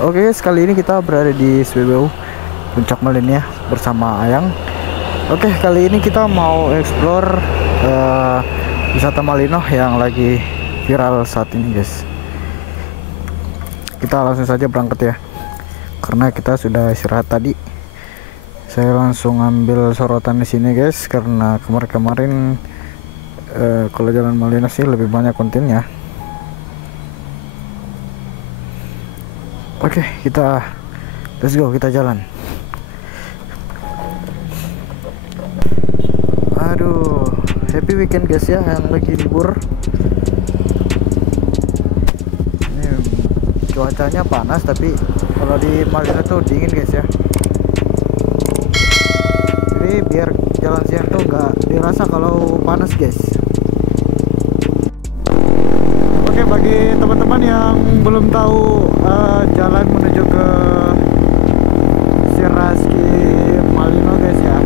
Oke guys, kali ini kita berada di SPBU Puncak Malino bersama Ayang. Oke, kali ini kita mau explore wisata Malino yang lagi viral saat ini guys. Kita langsung saja berangkat ya, karena kita sudah istirahat tadi. Saya langsung ambil sorotan di sini guys, karena kemarin-kemarin kalau jalan Malino sih lebih banyak kontennya. Oke, let's go, kita jalan. Aduh, happy weekend guys ya, yang lagi libur. Ini cuacanya panas, tapi kalau di Malino tuh dingin guys ya. Jadi biar jalan siang tuh nggak dirasa kalau panas guys. Oke, bagi teman-teman yang belum tahu jalan menuju ke Sierra Ski Malino guys ya.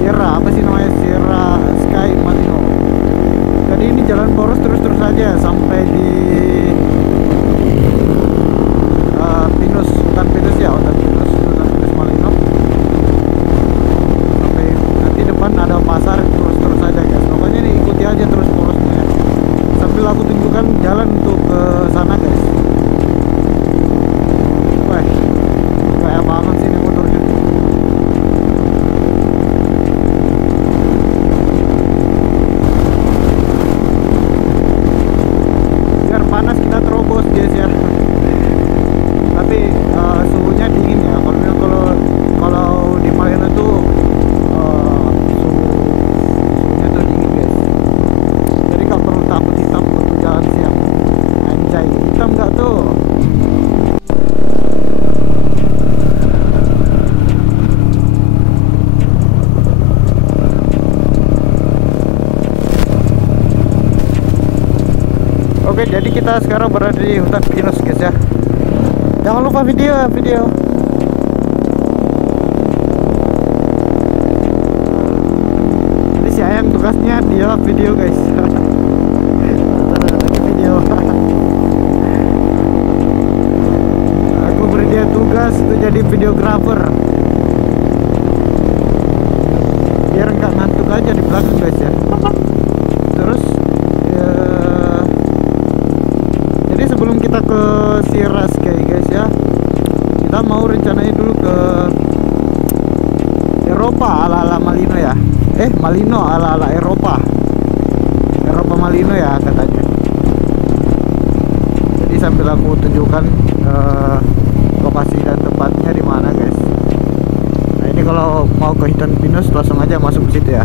Sierra apa sih namanya? Sierra Sky Malino. Jadi ini jalan poros terus aja sampai di Pinus, hutan Pinus ya, hutan Pinus Malino. Sampai nanti depan ada pasar, terus aja guys. Pokoknya ini ikuti aja terus porosnya. Sambil aku tunjukkan jalan untuk ke sana guys. Wah, kayak banget sih ini motornya. Biar panas kita terobos guys ya. Tapi suhunya dingin ya. Kalau di Malino tuh suhunya tuh dingin guys. Jadi nggak perlu takut hitam untuk jalan siang. Anjay, hitam nggak tuh? Oke, jadi kita sekarang berada di hutan pinus guys ya. Jangan lupa video. Jadi si Ayang tugasnya dia video guys. Lagi video. Aku beri dia tugas untuk jadi videographer. Biar nggak ngantuk aja di belakang guys ya. Terus jadi sebelum kita ke Sierra Sky guys ya, kita mau rencananya dulu ke Eropa ala-ala Malino ya. Malino ala-ala Eropa Malino ya katanya. Jadi sambil aku tunjukkan lokasi dan tempatnya di mana guys. Nah ini kalau mau ke hutan pinus langsung aja masuk ke situ ya.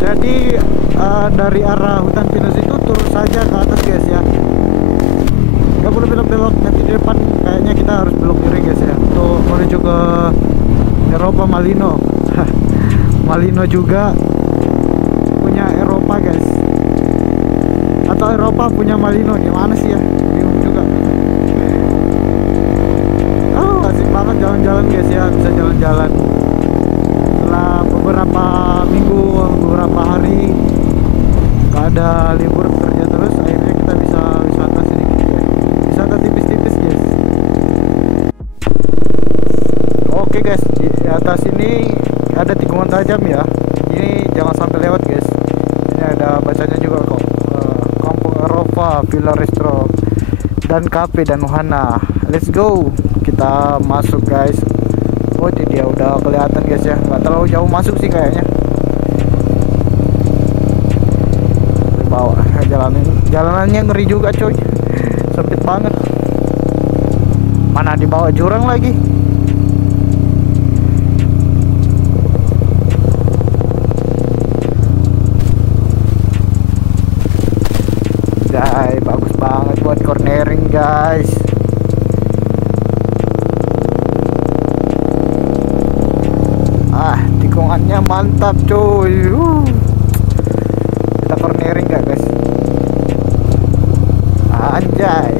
Jadi dari arah hutan pinus itu terus saja ke atas guys ya. Gak boleh belok-belok, nanti di depan kayaknya kita harus belok kiri guys ya, untuk menuju ke Eropa Malino. Malino juga punya Eropa guys, atau Eropa punya Malino, gimana sih ya, bingung juga. Oh asik banget jalan-jalan guys ya, bisa jalan-jalan setelah beberapa minggu, beberapa hari gak ada libur kerja terus, akhirnya kita bisa wisata sedikit ya, wisata tipis-tipis guys. Oke guys, di atas ini ada tikungan tajam ya, ini jangan sampai lewat guys. Ini ada bacanya juga kok, Kampung Eropa, Villa Resto dan Cafe dan Wahana. Let's go, kita masuk guys. Oh itu dia udah kelihatan guys ya, nggak terlalu jauh masuk sih kayaknya. Di bawah jalanannya ngeri juga coy, sempit banget, mana di bawah jurang lagi. Jai, bagus banget buat cornering guys. Tikungannya mantap cuy. Kita cornering gak guys? Anjay.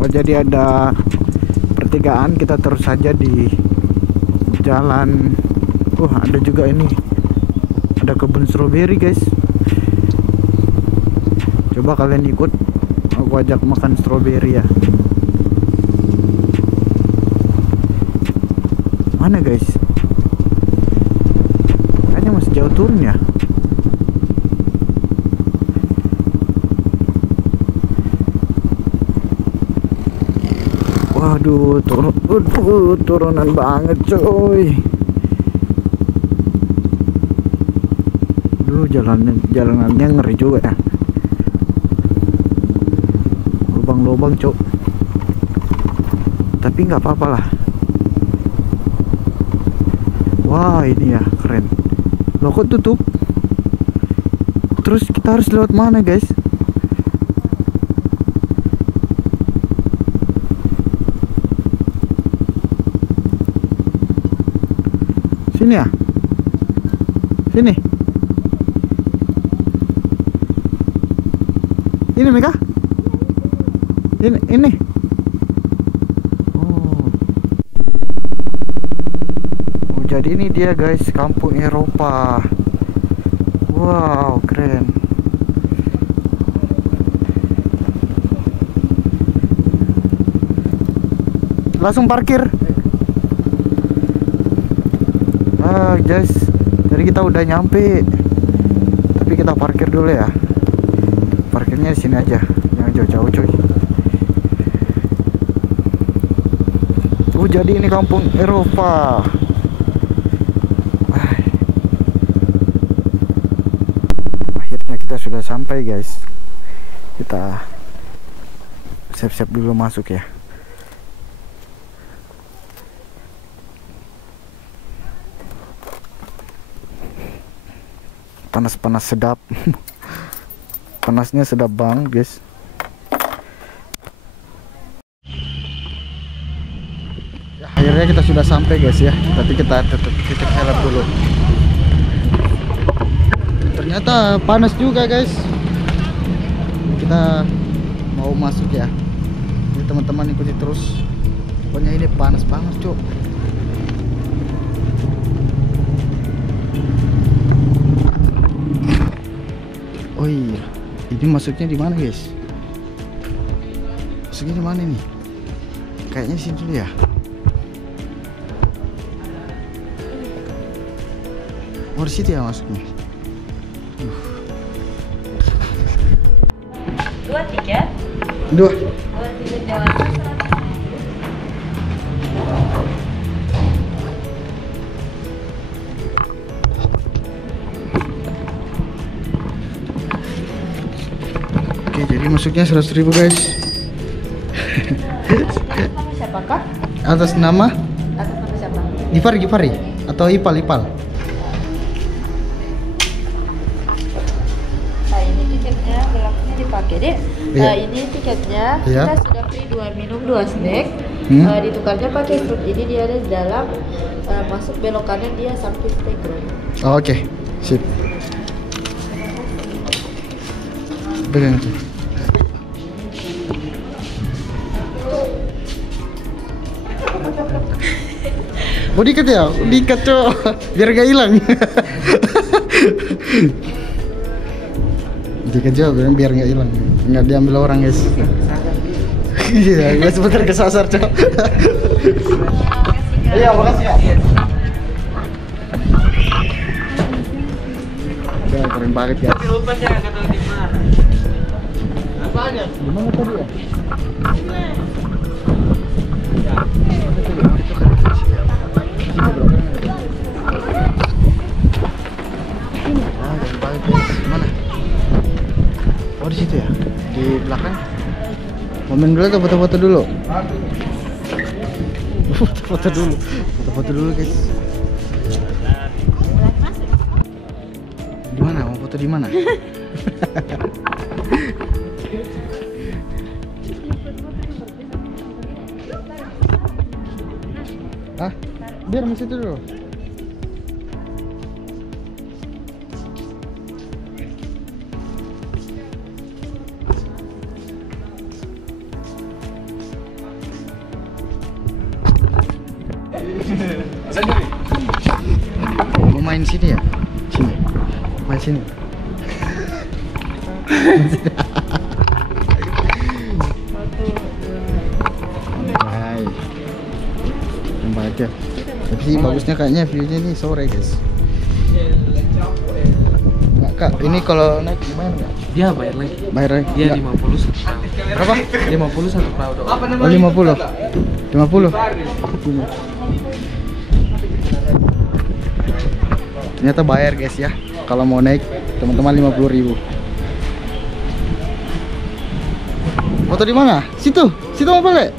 Oh jadi ada pertigaan, kita terus saja di jalan. Ada juga ini, ada kebun stroberi guys. Coba kalian ikut, aku ajak makan stroberi ya. Mana guys? Kayaknya masih jauh turun ya. Waduh, turunan banget coy. Duh, jalanannya ngeri juga ya. Lubang-lubang cok. Tapi nggak apa-apa lah. Wah, ini ya keren. Loh, kok tutup? Terus kita harus lewat mana guys? Sini ya? Sini. Ini Mika? Ini. Oh, jadi ini dia guys, kampung Eropa. Wow, keren. Langsung parkir. Guys, jadi kita udah nyampe, tapi kita parkir dulu ya. Parkirnya di sini aja, jangan jauh-jauh coy. Jadi ini kampung Eropa. Akhirnya kita sudah sampai guys. Kita siap-siap dulu masuk ya. Panas-panas sedap. Panasnya sedap banget guys. Akhirnya kita sudah sampai guys ya. Tapi kita tetap titik helm dulu. Ternyata panas juga guys. Kita mau masuk ya. Jadi teman-teman ikuti terus. Pokoknya ini panas banget cuk. Oh iya, ini masuknya di mana guys? Masuknya di mana nih? Kayaknya sini dulu ya. Oh, di situ ya masuknya. 2 tiket. 2 tiket dewasa. Oke, jadi masuknya 100.000 guys. Nama siapakah? Atas nama siapa? Gifari atau Ipal. Nah, ini tiketnya belakangnya dipakai deh. Iya. Nah, ini tiketnya Iya. kita sudah free 2 minum 2 snack. Ditukarnya pakai strip. Jadi dia ada di dalam, masuk belokannya dia sampai Stegron. Oh, oke, sip. Pegang tuh. Oh, diikat ya? Diikat cok, biar gak hilang. Diikat juga biar gak hilang, nggak diambil orang guys. Iya, gue sebentar kesasar cok. Iya, makasih ya. Udah keren banget guys. Tapi lupa saya nggak tahu di mana. Apanya? Di mana tadi ya? Mana? Oh, di situ ya? Di belakang? Momen dulu atau foto-foto dulu? Foto-foto dulu guys. Di mana? Mau foto di mana? Hah? Biar masih itu dulu. Mau main sini ya? Sini. Main sini. Hai. Nampak aja. Tapi bagusnya kayaknya view-nya nih sore, guys. Nggak, Kak, ini kalau naik gimana nggak? Dia bayar lagi. Bayar lagi? Dia Nggak. 50 satu perahu. Berapa? 50 satu perahu doang. Oh, 50. 50. Ternyata bayar, guys ya. Kalau mau naik teman-teman 50.000. Foto di mana? Situ. Situ mau balik.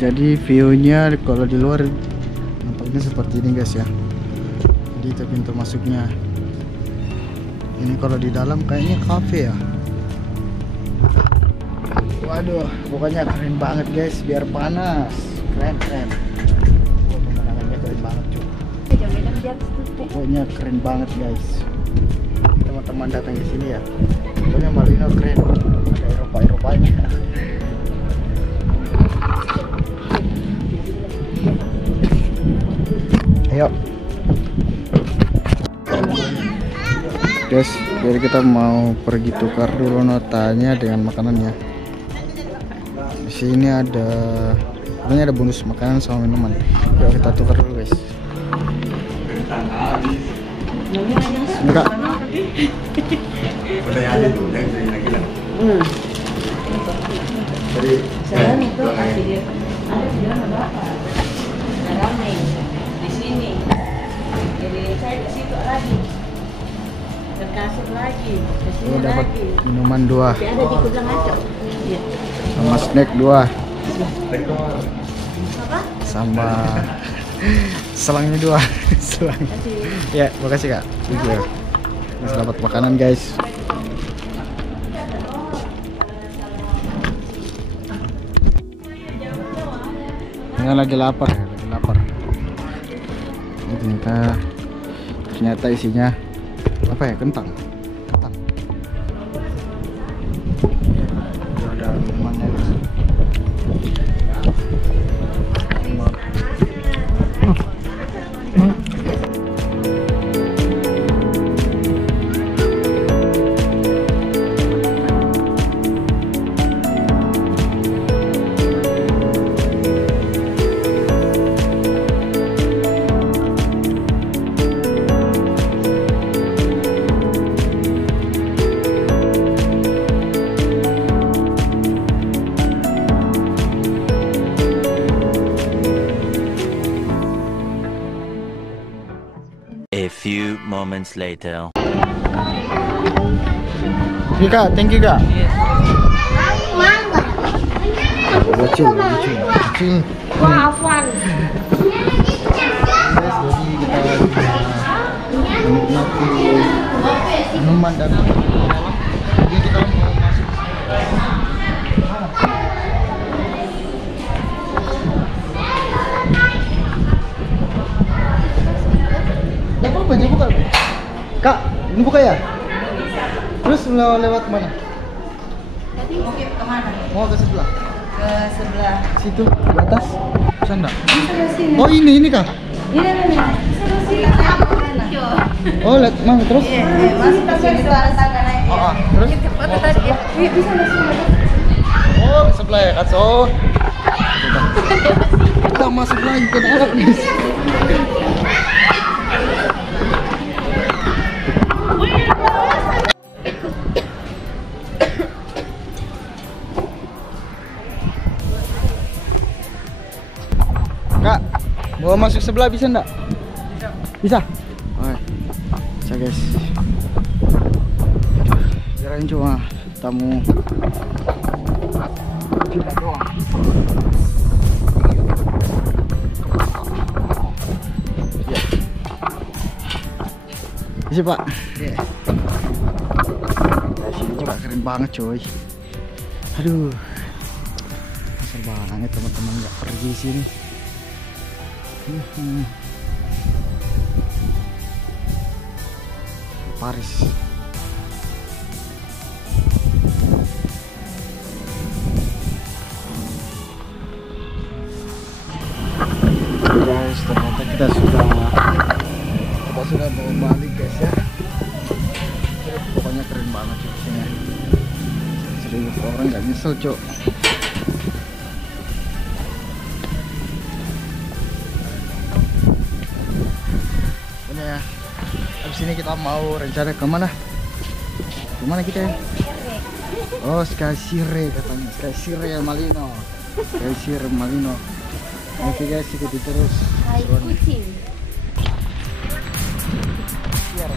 Jadi view-nya kalau di luar nampaknya seperti ini, guys ya. Jadi itu pintu masuknya. Ini kalau di dalam kayaknya cafe ya. Waduh, pokoknya keren banget, guys. Biar panas, keren. Pemandangannya keren banget, cuy. Pokoknya keren banget, guys. Teman-teman datang ke sini ya. Pokoknya Malino keren. Ada Eropa-Eropanya. Ayo, guys, jadi kita mau pergi tukar dulu notanya dengan makanannya. Di sini ada, sebenarnya ada bonus makanan sama minuman. Yuk kita tukar dulu, guys. Enggak. Kasih lagi, Oh, dapat minuman 2 ada di Kudang Acok. Iya. sama snack 2 Apa? sama selangnya 2. Selang. Ya, makasih Kak. Thank you. Bisa dapat makanan, guys. Ini lagi lapar ya, lagi lapar. Ini ternyata isinya apa ya, kentang. Ada minumannya, guys. A few moments later. Ini Kak, thank you Kak. Yes. Lucu. Wafan. Guys, jadi kita menikmati minuman dan jadi kita mau masuk. Gak apa-apa, dia buka. Kak, ini buka ya? Terus lewat mana? Tadi mau ke kemana? Mau ke sebelah? Ke sebelah. Situ, di atas. Bisa enggak? Sebelah sini. Oh, ini Kak. Ini. Sebelah sini. Oh, lihat mana terus? Iya, masuk ke sini tuh ada tangga naik. Oh, terus? Mana tadi ya? Bisa masuk. Oh, ke sebelah ya, Kak. So, kita masuk lagi ke dalam, guys. Kak, mau masuk sebelah bisa enggak? Bisa? Oh, bisa, guys. Kirain cuma tamu kita doang. Isi Pak. Sini juga keren banget coy. Aduh, besar banget teman-teman, nggak pergi sini. Paris. keren banget cuy sini. Serius orang nggak nyesel cuy. Ini ya. Habis ini kita mau rencana kemana? Kemana kita ya? Oh, Sky Sire katanya. Sky Sire Malino. Sky Sire Malino. Oke guys, ikuti terus. Hai kucing. Siar.